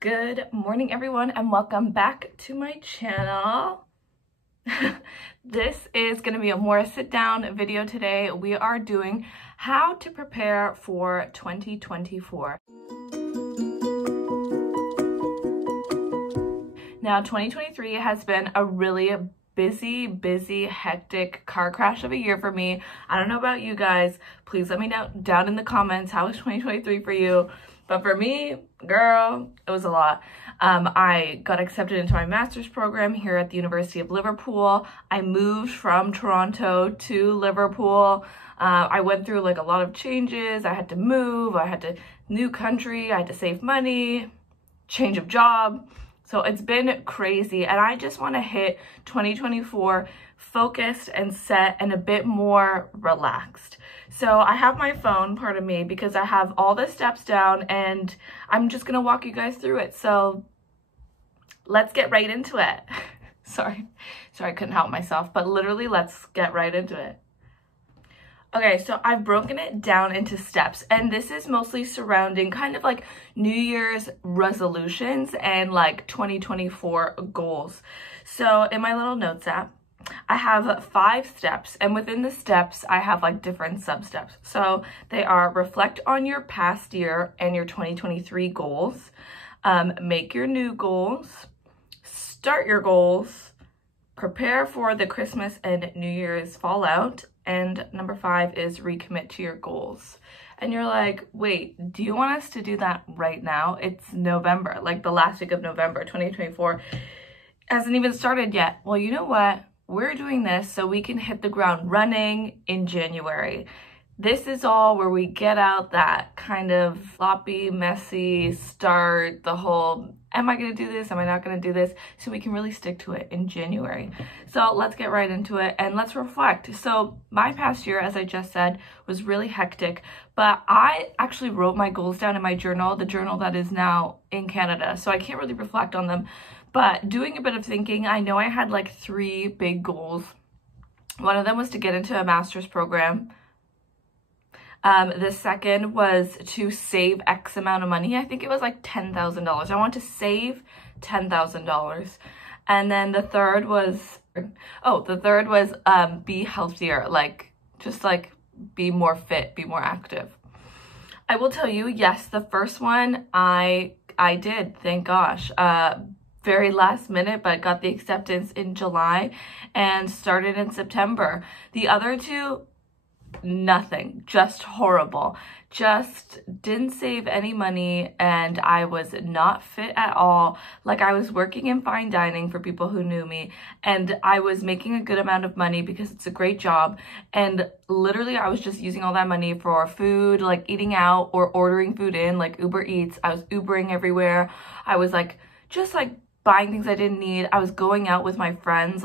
Good morning, everyone, and welcome back to my channel. This is going to be a more sit-down video today. We are doing how to prepare for 2024. Now, 2023 has been a really busy, hectic car crash of a year for me. I don't know about you guys. Please let me know down in the comments, how was 2023 for you? But for me, girl, it was a lot. I got accepted into my master's program here at the University of Liverpool. I moved from Toronto to Liverpool. I went through like a lot of changes. I had to move, new country, I had to save money, change of job. So it's been crazy, and I just want to hit 2024 focused and set and a bit more relaxed. So I have my phone, pardon me, because I have all the steps down and I'm just gonna walk you guys through it. So let's get right into it. Sorry, I couldn't help myself, but literally let's get right into it. Okay, so I've broken it down into steps, and this is mostly surrounding kind of like New Year's resolutions and like 2024 goals. So in my little notes app, I have 5 steps, and within the steps, I have like different sub-steps. So they are: reflect on your past year and your 2023 goals, make your new goals, start your goals, prepare for the Christmas and New Year's fallout, and number 5 is recommit to your goals. And you're like, wait, do you want us to do that right now? It's November, like the last week of November, 2024 hasn't even started yet. Well, you know what? We're doing this so we can hit the ground running in January. This is all where we get out that kind of floppy, messy start, the whole, am I going to do this? Am I not going to do this? So we can really stick to it in January. So let's get right into it and let's reflect. So my past year, as I just said, was really hectic, but I actually wrote my goals down in my journal, the journal that is now in Canada. So I can't really reflect on them, but doing a bit of thinking, I know I had like 3 big goals. One of them was to get into a master's program. The second was to save X amount of money. I think it was like $10,000. I want to save $10,000. And then the third was, be healthier, just be more fit, be more active. I will tell you, yes, the first one I did, thank gosh. Very last minute, but got the acceptance in July and started in September. The other 2, nothing, just horrible. Just didn't save any money, and I was not fit at all. Like, I was working in fine dining for people who knew me, and I was making a good amount of money because it's a great job, and literally I was just using all that money for food, like eating out or ordering food in, like Uber Eats. I was Ubering everywhere. I was just buying things I didn't need. I was going out with my friends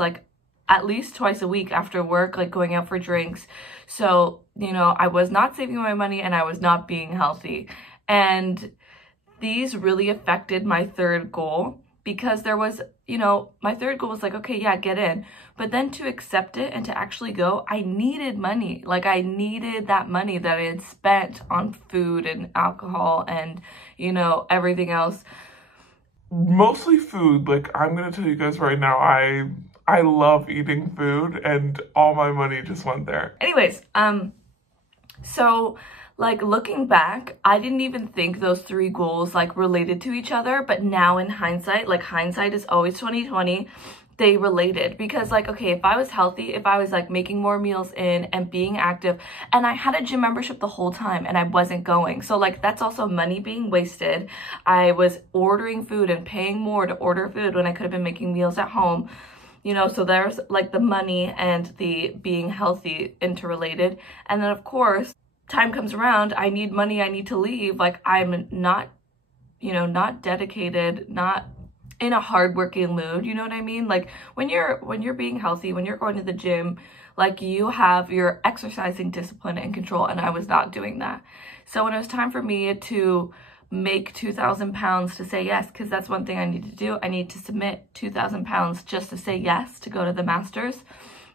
at least twice a week after work, going out for drinks. So, I was not saving my money and I was not being healthy. And these really affected my third goal, because there was, my third goal was okay, yeah, get in. But then to accept it and to actually go, I needed money. I needed that money that I had spent on food and alcohol and, everything else. Mostly food. I'm gonna tell you guys right now, I love eating food, and all my money just went there. Anyways, so looking back, I didn't even think those 3 goals related to each other, but now in hindsight, hindsight is always 2020, they related. Because okay, if I was healthy, if I was making more meals in and being active, and I had a gym membership the whole time and I wasn't going, so that's also money being wasted. I was ordering food and paying more to order food when I could have been making meals at home. So there's the money and the being healthy interrelated. And then of course, time comes around, I need money, I need to leave. I'm not, not dedicated, not in a hardworking mood, you know what I mean? When you're being healthy, when you're going to the gym, you have your exercising discipline and control, and I was not doing that. So when it was time for me to make 2,000 pounds to say yes, because that's one thing I need to do. I need to submit 2,000 pounds just to say yes to go to the masters.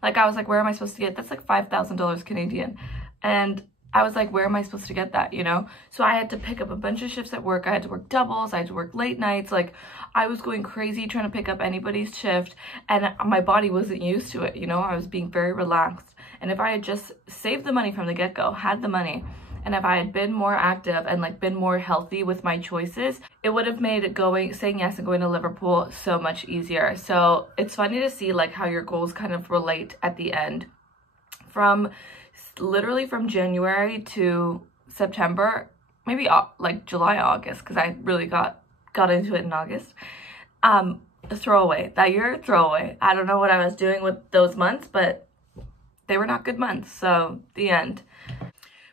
I was where am I supposed to get? That's $5,000 Canadian. And I was like, where am I supposed to get that, you know? So I had to pick up a bunch of shifts at work. I had to work doubles. I had to work late nights. Like, I was going crazy trying to pick up anybody's shift, and my body wasn't used to it, you know? I was being very relaxed. And if I had just saved the money from the get-go, had the money, and if I had been more active and like been more healthy with my choices, it would have made saying yes and going to Liverpool so much easier. So it's funny to see like how your goals kind of relate at the end. Literally from January to September, maybe like July, August, because I really got into it in August. Throwaway. That year, throwaway. I don't know what I was doing with those months, but they were not good months. So the end.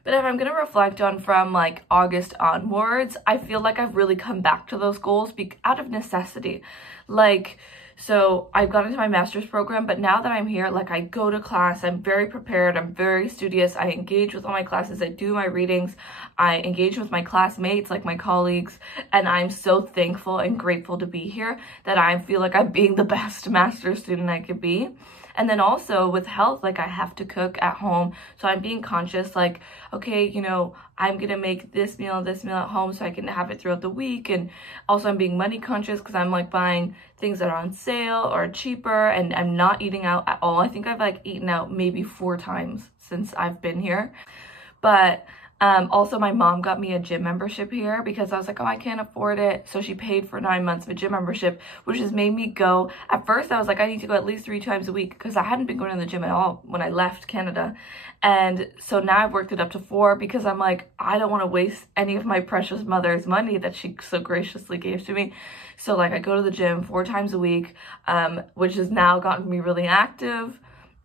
But if I'm going to reflect on from like August onwards, I feel like I've really come back to those goals out of necessity. Like, so I've got into my master's program, but now that I'm here, like I go to class, I'm very prepared, I'm very studious, I engage with all my classes, I do my readings, I engage with my classmates, like my colleagues, and I'm so thankful and grateful to be here that I feel like I'm being the best master's student I could be. And then also with health, like I have to cook at home. So I'm being conscious, like, okay, you know, I'm going to make this meal at home so I can have it throughout the week. And also I'm being money conscious because I'm like buying things that are on sale or cheaper, and I'm not eating out at all. I think I've like eaten out maybe 4 times since I've been here. But also my mom got me a gym membership here because I was like, oh, I can't afford it. So she paid for 9 months of a gym membership, which has made me go. At first I was like, I need to go at least 3 times a week because I hadn't been going to the gym at all when I left Canada. And so now I've worked it up to 4 because I'm like, I don't want to waste any of my precious mother's money that she so graciously gave to me. So like I go to the gym 4 times a week, which has now gotten me really active.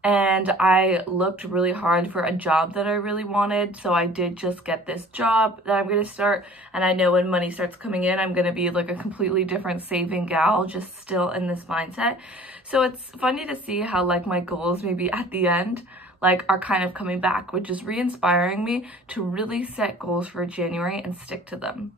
And I looked really hard for a job that I really wanted. So I did just get this job that I'm going to start. And I know when money starts coming in, I'm going to be like a completely different saving gal, just still in this mindset. So it's funny to see how like my goals maybe at the end like are kind of coming back, which is re-inspiring me to really set goals for January and stick to them.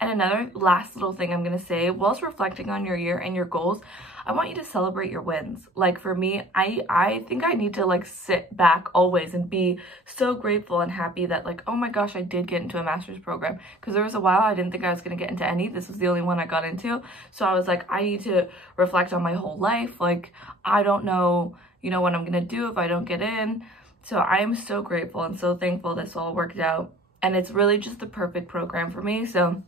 And another last little thing I'm going to say, whilst reflecting on your year and your goals, I want you to celebrate your wins. Like for me, I think I need to like sit back always and be so grateful and happy that like, oh my gosh, I did get into a master's program. Because there was a while I didn't think I was going to get into any. This was the only one I got into. So I was like, I need to reflect on my whole life. Like, I don't know, you know, what I'm going to do if I don't get in. So I am so grateful and so thankful this all worked out. And it's really just the perfect program for me. So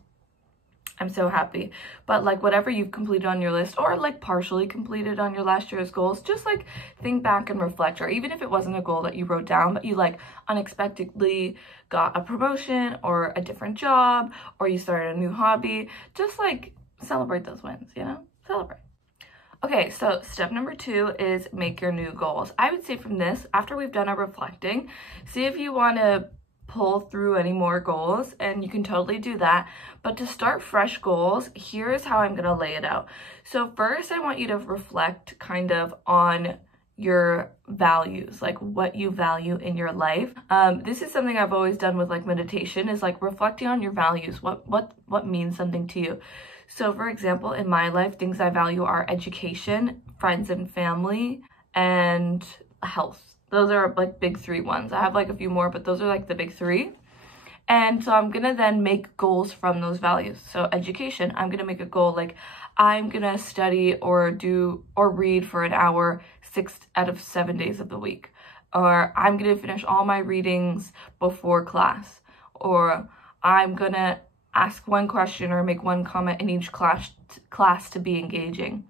I'm so happy. But like whatever you've completed on your list or like partially completed on your last year's goals, just like think back and reflect. Or even if it wasn't a goal that you wrote down, but you like unexpectedly got a promotion or a different job, or you started a new hobby, just like celebrate those wins, you know? Celebrate. Okay, so step number 2 is make your new goals. I would say from this, after we've done our reflecting, see if you want to pull through any more goals, and you can totally do that. But to start fresh goals, here's how I'm going to lay it out. So first, I want you to reflect kind of on your values, like what you value in your life. This is something I've always done with like meditation, is like reflecting on your values. What means something to you? So for example, in my life, things I value are education, friends and family, and health. Those are like big 3 ones. I have like a few more, but those are like the big 3. And so I'm gonna then make goals from those values. So education, I'm gonna make a goal like I'm gonna study or read for an hour 6 out of 7 days of the week. Or I'm gonna finish all my readings before class. Or I'm gonna ask 1 question or make 1 comment in each class to be engaging.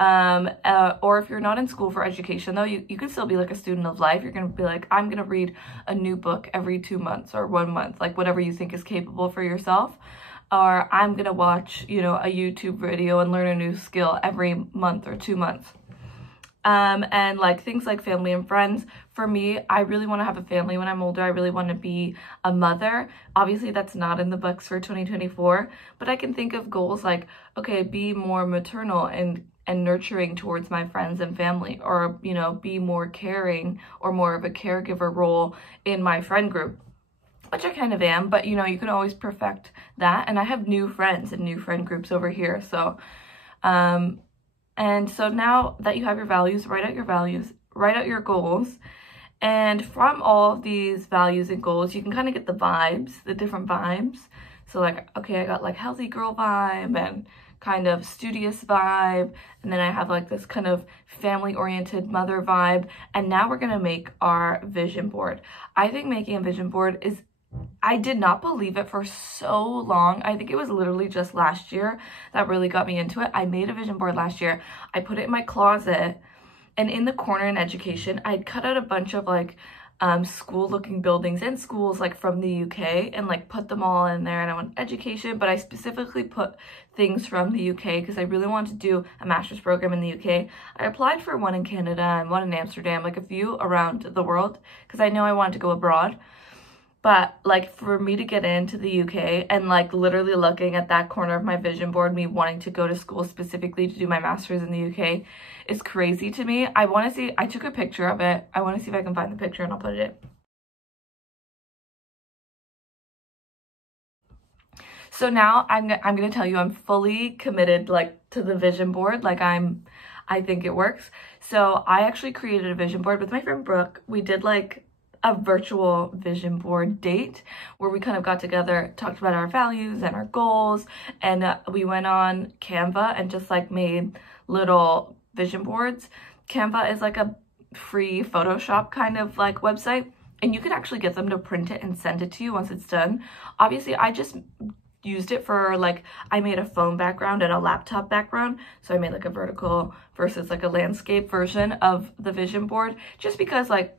Or if you're not in school for education though, you can still be like a student of life. You're gonna be like, I'm gonna read a new book every 2 months or 1 month, like whatever you think is capable for yourself. Or I'm gonna watch, you know, a YouTube video and learn a new skill every month or 2 months. And like things like family and friends. For me, I really want to have a family when I'm older. I really want to be a mother. Obviously, that's not in the books for 2024, but I can think of goals like, okay, be more maternal and nurturing towards my friends and family, or, you know, be more caring or more of a caregiver role in my friend group, which I kind of am, but you know, you can always perfect that. And I have new friends and new friend groups over here. So, and so now that you have your values, write out your goals, And from all of these values and goals, you can kind of get the vibes, the different vibes. So like, okay, I got like healthy girl vibe and kind of studious vibe, and then I have like this kind of family-oriented mother vibe, and now we're gonna make our vision board. I think making a vision board is, I did not believe it for so long. I think it was literally just last year that really got me into it. I made a vision board last year. I put it in my closet, and in the corner in education, I'd cut out a bunch of like school looking buildings and schools like from the UK and like put them all in there, and I want education, but I specifically put things from the UK because I really wanted to do a master's program in the UK. I applied for one in Canada and one in Amsterdam, like a few around the world because I know I wanted to go abroad. But like for me to get into the UK and like literally looking at that corner of my vision board, me wanting to go to school specifically to do my master's in the UK is crazy to me. I want to see, I took a picture of it. I want to see if I can find the picture and I'll put it in. So now I'm going to tell you I'm fully committed like to the vision board. Like I think it works. So I actually created a vision board with my friend Brooke. We did like a virtual vision board date where we kind of got together, talked about our values and our goals, and we went on Canva and just like made little vision boards. Canva is like a free Photoshop kind of like website, and you can actually get them to print it and send it to you once it's done. Obviously, I just used it for like, I made a phone background and a laptop background, so I made like a vertical versus like a landscape version of the vision board, just because like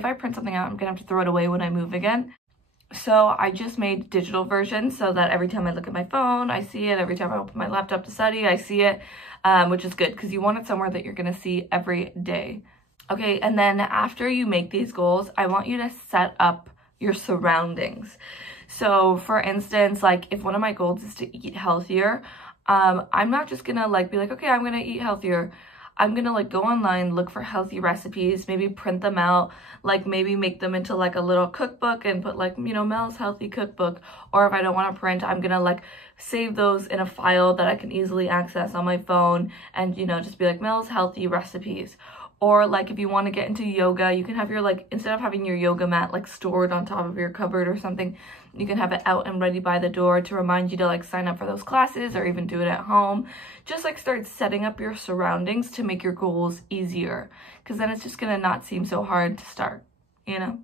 if I print something out, I'm gonna have to throw it away when I move again. So I just made digital versions so that every time I look at my phone, I see it. Every time I open my laptop to study, I see it, which is good because you want it somewhere that you're gonna see every day. Okay, and then after you make these goals, I want you to set up your surroundings. So for instance, like if one of my goals is to eat healthier, I'm not just gonna like be like, okay, I'm gonna eat healthier. I'm gonna like go online, look for healthy recipes, maybe print them out, like maybe make them into like a little cookbook and put like, you know, Mel's healthy cookbook. Or if I don't want to print, I'm gonna like save those in a file that I can easily access on my phone and, you know, just be like Mel's healthy recipes. Or like if you want to get into yoga, you can have your like, instead of having your yoga mat like stored on top of your cupboard or something, you can have it out and ready by the door to remind you to like sign up for those classes or even do it at home. Just like start setting up your surroundings to make your goals easier, because then it's just gonna not seem so hard to start, you know?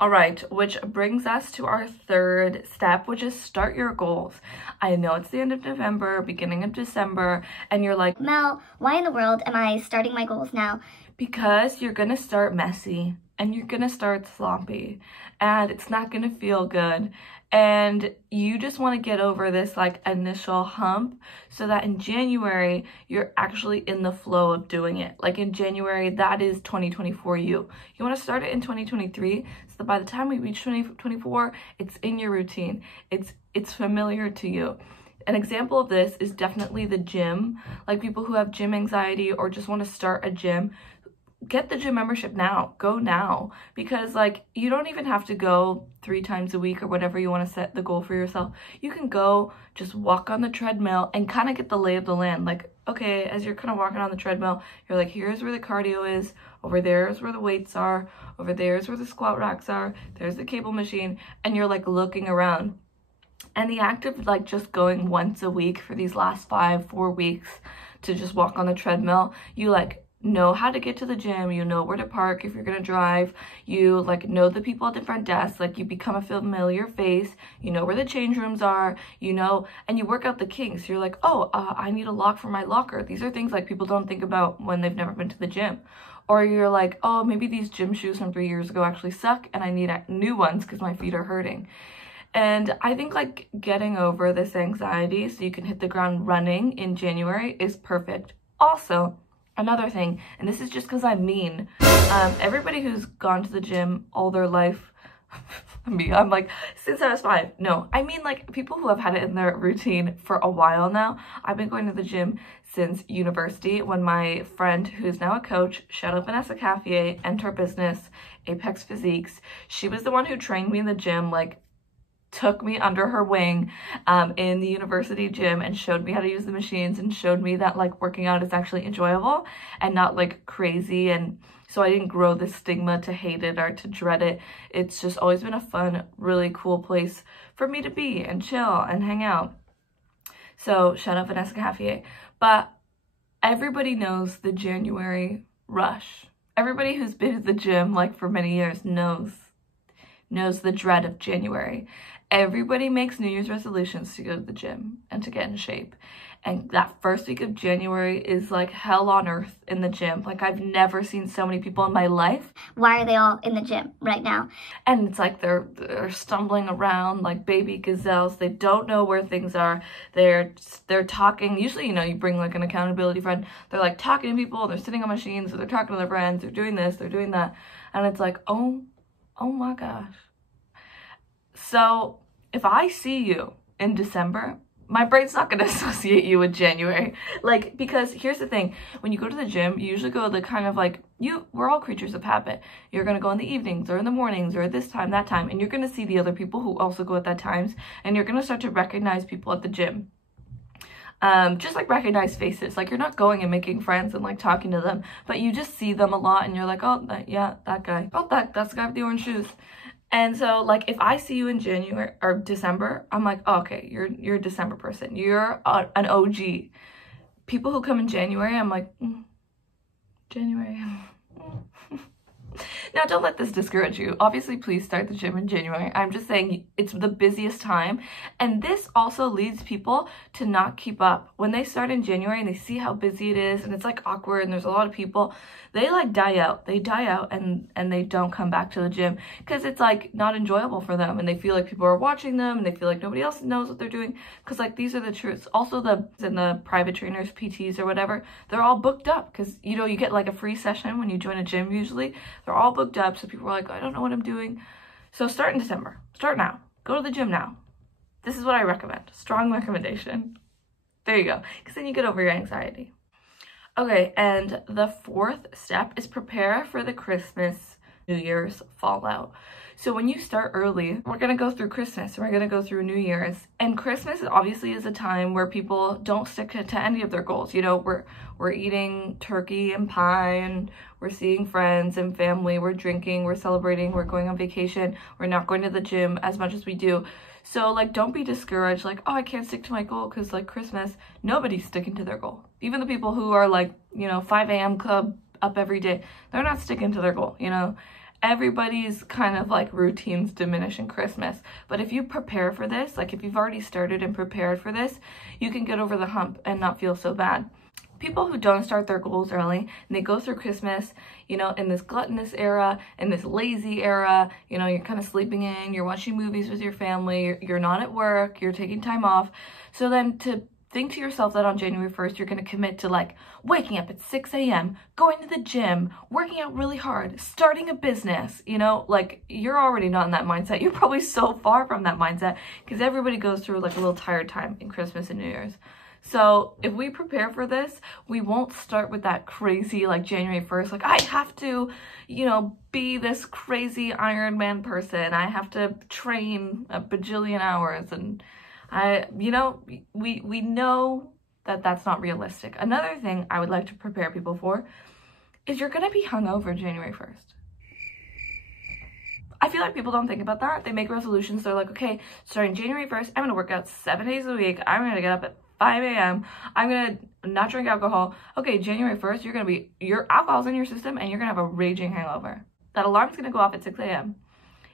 All right, which brings us to our third step, which is start your goals. I know it's the end of November, beginning of December, and you're like, Mel, why in the world am I starting my goals now? Because you're gonna start messy and you're gonna start sloppy and it's not gonna feel good, and you just want to get over this like initial hump so that in January you're actually in the flow of doing it. Like in January, that is 2024 you want to start it in 2023 so that by the time we reach 2024 it's in your routine, it's familiar to you. An example of this is definitely the gym. Like people who have gym anxiety or just want to start a gym, get the gym membership now. Go now, because like you don't even have to go 3 times a week or whatever you want to set the goal for yourself. You can go just walk on the treadmill and kind of get the lay of the land. Like, okay, as you're kind of walking on the treadmill, you're like, here's where the cardio is, over there is where the weights are, over there is where the squat racks are, there's the cable machine, and you're like looking around. And the act of like just going once a week for these last 5-4 weeks to just walk on the treadmill, you like know how to get to the gym, you know where to park if you're gonna drive, you like know the people at the front desk, like you become a familiar face, you know where the change rooms are, you know, and you work out the kinks. You're like, oh, I need a lock for my locker. These are things like people don't think about when they've never been to the gym. Or you're like, oh, maybe these gym shoes from 3 years ago actually suck and I need new ones because my feet are hurting. And I think like getting over this anxiety so you can hit the ground running in January is perfect. Also, another thing, and this is just because I'm mean, everybody who's gone to the gym all their life, I'm like, since I was 5. No, I mean like people who have had it in their routine for a while now. I've been going to the gym since university when my friend, who's now a coach, shout out Vanessa Kafieh, and her business, Apex Physiques, she was the one who trained me in the gym like took me under her wing in the university gym and showed me how to use the machines and showed me that like working out is actually enjoyable and not like crazy. And so I didn't grow this stigma to hate it or to dread it. It's just always been a fun, really cool place for me to be and chill and hang out. So shout out Vanessa Kafieh. But everybody knows the January rush. Everybody who's been at the gym like for many years knows the dread of January. Everybody makes New Year's resolutions to go to the gym and to get in shape. And that first week of January is like hell on earth in the gym. Like I've never seen so many people in my life. Why are they all in the gym right now? And it's like they're stumbling around like baby gazelles. They don't know where things are. They're talking. Usually, you know, you bring like an accountability friend. They're like talking to people. They're sitting on machines. Or they're talking to their friends. They're doing this. They're doing that. And it's like, oh my gosh. So if I see you in December, my brain's not going to associate you with January. Like, because here's the thing. When you go to the gym, you usually go the kind of like, we're all creatures of habit. You're going to go in the evenings or in the mornings or this time, that time. And you're going to see the other people who also go at that times. And you're going to start to recognize people at the gym. Just like recognize faces. Like you're not going and making friends and like talking to them. But you just see them a lot and you're like, oh, yeah, that guy. Oh, that's the guy with the orange shoes. And so, like, if I see you in January or December, I'm like, oh, okay, you're a December person. You're an OG. People who come in January, I'm like, January. Now, don't let this discourage you. Obviously, please start the gym in January. I'm just saying it's the busiest time. And this also leads people to not keep up. When they start in January and they see how busy it is and it's like awkward and there's a lot of people, they like die out. They die out and they don't come back to the gym because it's like not enjoyable for them. And they feel like people are watching them and they feel like nobody else knows what they're doing. Because like these are the truths. Also the private trainers, PTs or whatever, they're all booked up because, you know, you get like a free session when you join a gym usually. They're all booked up, so people are like, I don't know what I'm doing. So start in December. Start now. Go to the gym now. This is what I recommend. Strong recommendation. There you go. Because then you get over your anxiety. Okay, and the fourth step is prepare for the Christmas, New Year's fallout. So when you start early, we're going to go through Christmas, we're going to go through New Year's, and Christmas obviously is a time where people don't stick to any of their goals. You know, we're eating turkey and pie, and we're seeing friends and family, we're drinking, we're celebrating, we're going on vacation, we're not going to the gym as much as we do. So like, don't be discouraged, like, oh, I can't stick to my goal because like Christmas, nobody's sticking to their goal. Even the people who are like, you know, 5 a.m. club up every day, they're not sticking to their goal, you know. Everybody's kind of like routines diminish in Christmas. But if you prepare for this, like if you've already started and prepared for this, you can get over the hump and not feel so bad. People who don't start their goals early and they go through Christmas, you know, in this gluttonous era, in this lazy era, you know, you're kind of sleeping in, you're watching movies with your family, you're not at work, you're taking time off. So then to think to yourself that on January 1st, you're going to commit to like waking up at 6 a.m., going to the gym, working out really hard, starting a business, you know, like you're already not in that mindset. You're probably so far from that mindset because everybody goes through like a little tired time in Christmas and New Year's. So if we prepare for this, we won't start with that crazy like January 1st, like I have to, you know, be this crazy Iron Man person. I have to train a bajillion hours and you know, we know that that's not realistic. Another thing I would like to prepare people for is you're going to be hungover January 1st. I feel like people don't think about that. They make resolutions. They're like, okay, starting January 1st, I'm going to work out 7 days a week. I'm going to get up at 5 a.m. I'm going to not drink alcohol. Okay, January 1st, your alcohol's in your system and you're going to have a raging hangover. That alarm's going to go off at 6 a.m.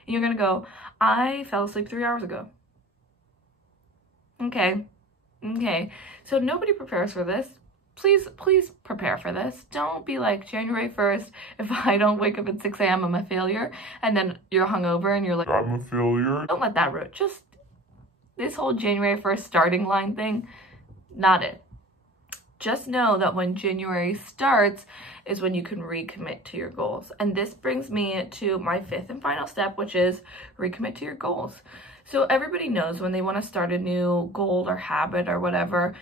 And you're going to go, I fell asleep 3 hours ago. Okay, so nobody prepares for this. Please prepare for this. Don't be like January 1st, if I don't wake up at 6 a.m. I'm a failure, and then you're hungover and you're like, I'm a failure. Don't let that root. Just this whole January 1st starting line thing, not it. Just know that when January starts is when you can recommit to your goals. And this brings me to my fifth and final step, which is recommit to your goals. So everybody knows when they want to start a new goal or habit or whatever,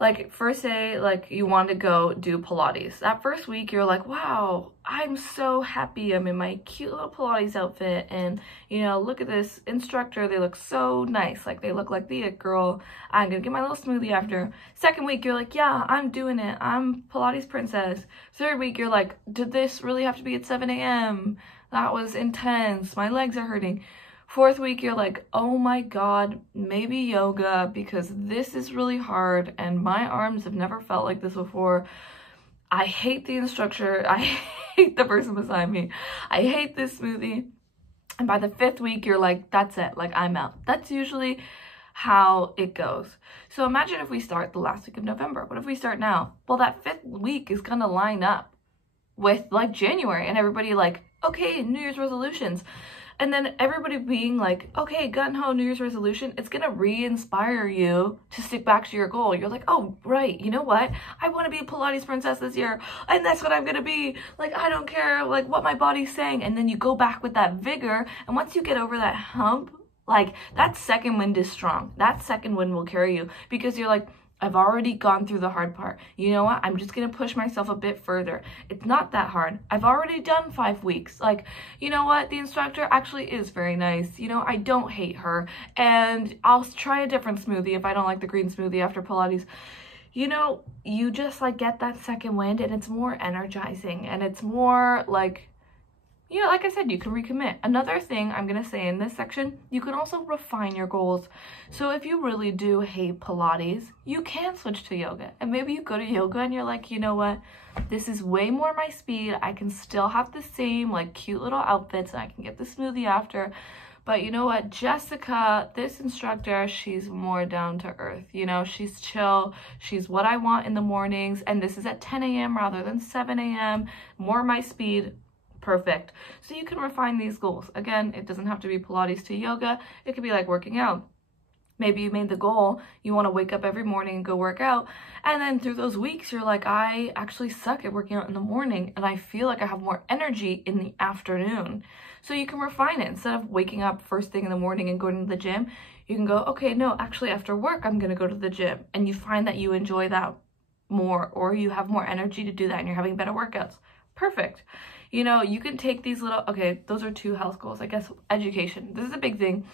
like first day, like you want to go do Pilates. That first week you're like, wow, I'm so happy. I'm in my cute little Pilates outfit, and you know, look at this instructor, they look so nice, like they look like the it girl. I'm gonna get my little smoothie after. Second week you're like, yeah, I'm doing it, I'm Pilates princess. Third week you're like, did this really have to be at 7 a.m.? That was intense, my legs are hurting. Fourth week, you're like, oh my God, maybe yoga, because this is really hard and my arms have never felt like this before. I hate the instructor. I hate the person beside me. I hate this smoothie. And by the fifth week, you're like, that's it, like I'm out. That's usually how it goes. So imagine if we start the last week of November. What if we start now? Well, that fifth week is gonna line up with like January and everybody like, okay, New Year's resolutions. And then everybody being like, okay, gun-ho New Year's resolution, it's gonna re-inspire you to stick back to your goal. You're like, oh, right, you know what? I wanna be a Pilates princess this year, and that's what I'm gonna be. Like, I don't care like what my body's saying. And then you go back with that vigor, and once you get over that hump, like that second wind is strong. That second wind will carry you because you're like, I've already gone through the hard part. You know what? I'm just going to push myself a bit further. It's not that hard. I've already done 5 weeks. Like, you know what? The instructor actually is very nice. You know, I don't hate her. And I'll try a different smoothie if I don't like the green smoothie after Pilates. You know, you just like get that second wind and it's more energizing and it's more like, you know, like I said, you can recommit. Another thing I'm going to say in this section, you can also refine your goals. So if you really do hate Pilates, you can switch to yoga. And maybe you go to yoga and you're like, you know what? This is way more my speed. I can still have the same like cute little outfits and I can get the smoothie after. But you know what? Jessica, this instructor, she's more down to earth. You know, she's chill. She's what I want in the mornings. And this is at 10 a.m. rather than 7 a.m. More my speed. Perfect. So you can refine these goals. Again, it doesn't have to be Pilates to yoga. It could be like working out. Maybe you made the goal, you want to wake up every morning and go work out. And then through those weeks, you're like, I actually suck at working out in the morning and I feel like I have more energy in the afternoon. So you can refine it. Instead of waking up first thing in the morning and going to the gym, you can go, okay, no, actually after work, I'm going to go to the gym. And you find that you enjoy that more, or you have more energy to do that and you're having better workouts. Perfect. You know, you can take these little, okay, those are 2 health goals. I guess education. This is a big thing.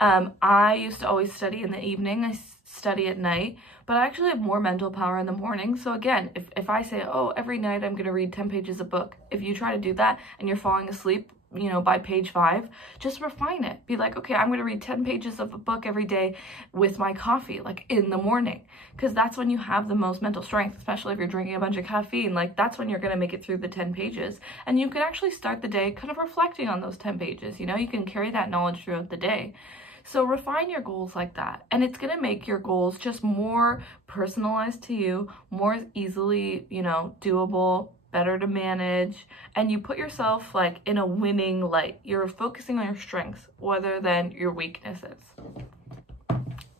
I used to always study in the evening. I study at night, but I actually have more mental power in the morning. So again, if I say, oh, every night I'm going to read 10 pages of book, if you try to do that and you're falling asleep, you know, by page 5, just refine it. Be like, okay, I'm going to read 10 pages of a book every day with my coffee, like in the morning, because that's when you have the most mental strength, especially if you're drinking a bunch of caffeine. Like that's when you're going to make it through the 10 pages. And you can actually start the day kind of reflecting on those 10 pages. You know, you can carry that knowledge throughout the day. So refine your goals like that. And it's going to make your goals just more personalized to you, more easily, you know, doable, better to manage, and you put yourself like in a winning light. You're focusing on your strengths rather than your weaknesses.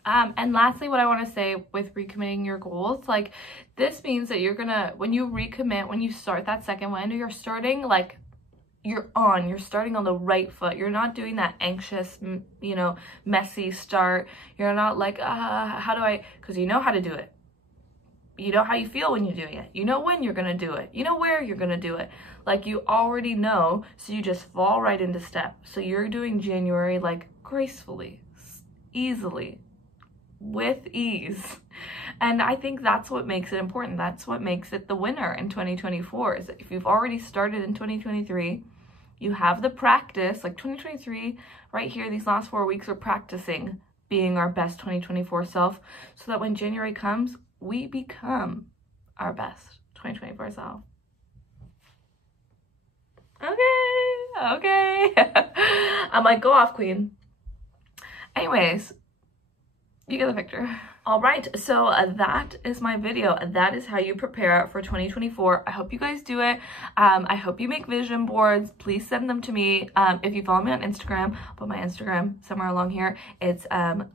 And lastly, what I want to say with recommitting your goals, like this means that you're gonna, when you recommit, when you start that second wind, you're starting like you're starting on the right foot. You're not doing that anxious, you know, messy start. You're not like, how do I, because you know how to do it. You know how you feel when you're doing it. You know when you're going to do it. You know where you're going to do it. Like you already know, so you just fall right into step. So you're doing January like gracefully, easily, with ease. And I think that's what makes it important. That's what makes it the winner in 2024 is that if you've already started in 2023, you have the practice, like 2023 right here, these last 4 weeks are practicing being our best 2024 self so that when January comes, we become our best 2024 self. Okay. I'm like, go off, queen. Anyways, you get the picture. All right, so that is my video. That is how you prepare for 2024. I hope you guys do it. I hope you make vision boards. Please send them to me. If you follow me on Instagram, I'll put my Instagram somewhere along here. It's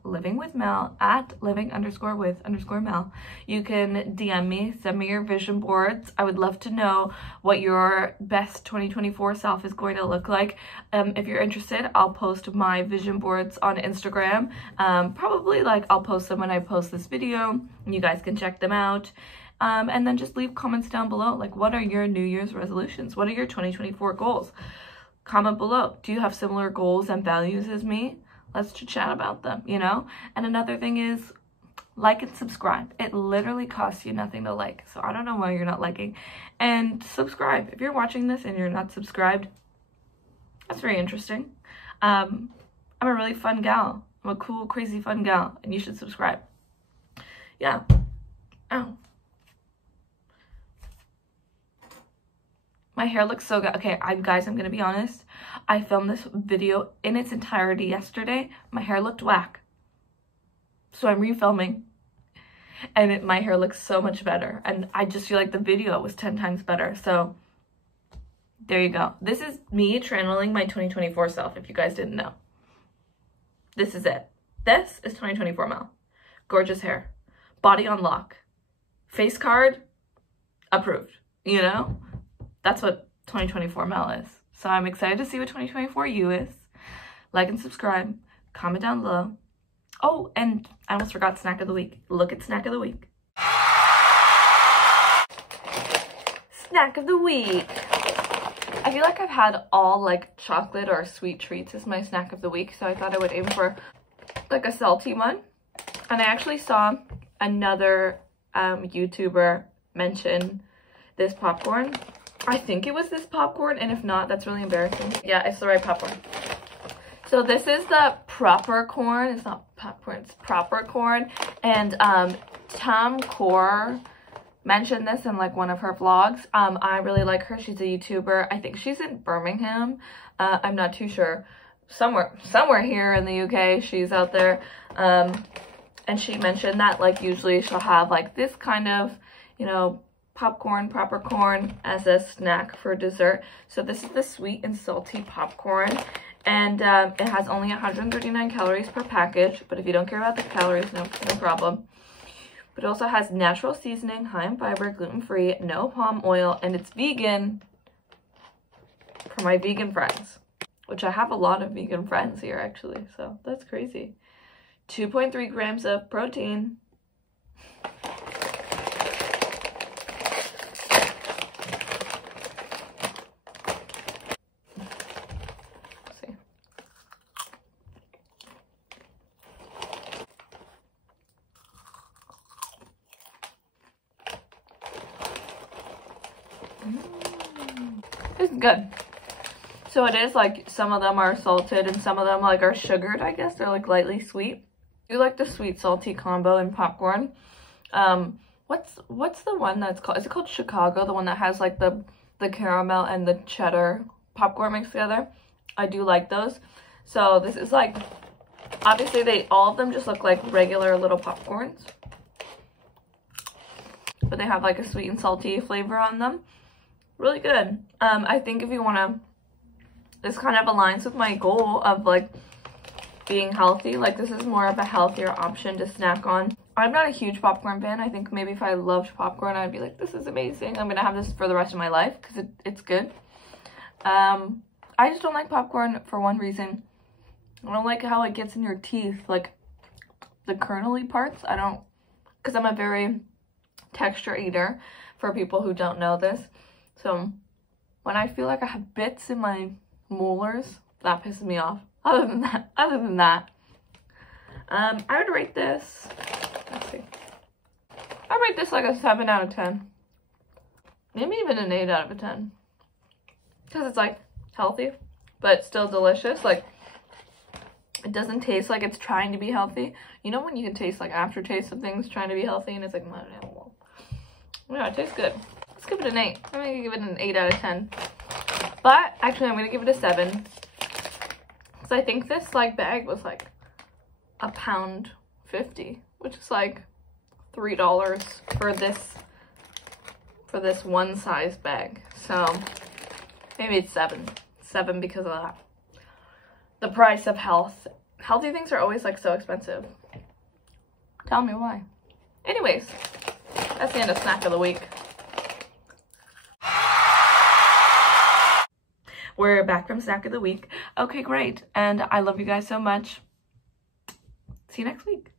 living with Mel at living_with_Mel. You can DM me, send me your vision boards. I would love to know what your best 2024 self is going to look like. If you're interested, I'll post my vision boards on Instagram. Probably like I'll post them when I post post this video. You guys can check them out. And then just leave comments down below. Like, what are your New Year's resolutions? What are your 2024 goals? Comment below. Do you have similar goals and values as me? Let's chat about them, you know? And another thing is, like and subscribe. It literally costs you nothing to like. So I don't know why you're not liking. And subscribe. If you're watching this and you're not subscribed, that's very interesting. I'm a really fun gal. I'm a cool, crazy, fun gal. And you should subscribe. Yeah. Ow. My hair looks so good. Okay, guys, I'm gonna be honest. I filmed this video in its entirety yesterday. My hair looked whack. So I'm refilming. And my hair looks so much better. And I just feel like the video was 10 times better. So there you go. This is me channeling my 2024 self, if you guys didn't know. This is it. This is 2024 Mel. Gorgeous hair. Body on lock. Face card, approved. You know? That's what 2024 Mel is. So I'm excited to see what 2024 you is. Like and subscribe. Comment down below. Oh, and I almost forgot snack of the week. Look at snack of the week. Snack of the week. I feel like I've had all like chocolate or sweet treats as my snack of the week. So I thought I would aim for like a salty one. And I actually saw another YouTuber mention this popcorn. I think it was this popcorn, and if not, that's really embarrassing. Yeah, it's the right popcorn. So this is the proper corn. It's not popcorn, it's proper corn. And Tam Kaur mentioned this in like one of her vlogs. I really like her. She's a YouTuber. I think she's in Birmingham. I'm not too sure. Somewhere here in the UK, she's out there. And she mentioned that like usually she'll have like this kind of, you know, popcorn, proper corn as a snack for dessert. So this is the sweet and salty popcorn, and it has only 139 calories per package, but if you don't care about the calories, no problem. But it also has natural seasoning, high in fiber, gluten-free, no palm oil, and it's vegan for my vegan friends, which I have a lot of vegan friends here actually, so that's crazy. 2.3 grams of protein. It's good. So it is like some of them are salted and some of them like are sugared, I guess. They're like lightly sweet. I do like the sweet salty combo in popcorn. What's the one that's called? Is it called Chicago? The one that has like the caramel and the cheddar popcorn mixed together. I do like those. So this is like, obviously all of them just look like regular little popcorns, but they have like a sweet and salty flavor on them. Really good. I think if you want to, this kind of aligns with my goal of like being healthy. Like this is more of a healthier option to snack on. I'm not a huge popcorn fan. I think maybe if I loved popcorn, I'd be like, this is amazing. I'm gonna have this for the rest of my life because it's good. I just don't like popcorn for one reason. I don't like how it gets in your teeth, like the kernely parts. I don't, because I'm a very texture eater, for people who don't know this. So when I feel like I have bits in my molars, that pisses me off. Other than that, I would rate this, let's see, I'd rate this like a 7 out of 10. Maybe even an 8 out of 10. Because it's like healthy, but still delicious. Like it doesn't taste like it's trying to be healthy. You know when you can taste like aftertaste of things trying to be healthy and it's like, yeah, it tastes good. Let's give it an 8. I'm gonna give it an 8 out of 10. But actually I'm gonna give it a 7. Because I think this like bag was like £1.50, which is like $3 for this one size bag. So maybe it's 7. 7 because of that. The price of health. Healthy things are always like so expensive. Tell me why. Anyways, that's the end of snack of the week. We're back from snack of the week. Okay, great. And I love you guys so much. See you next week.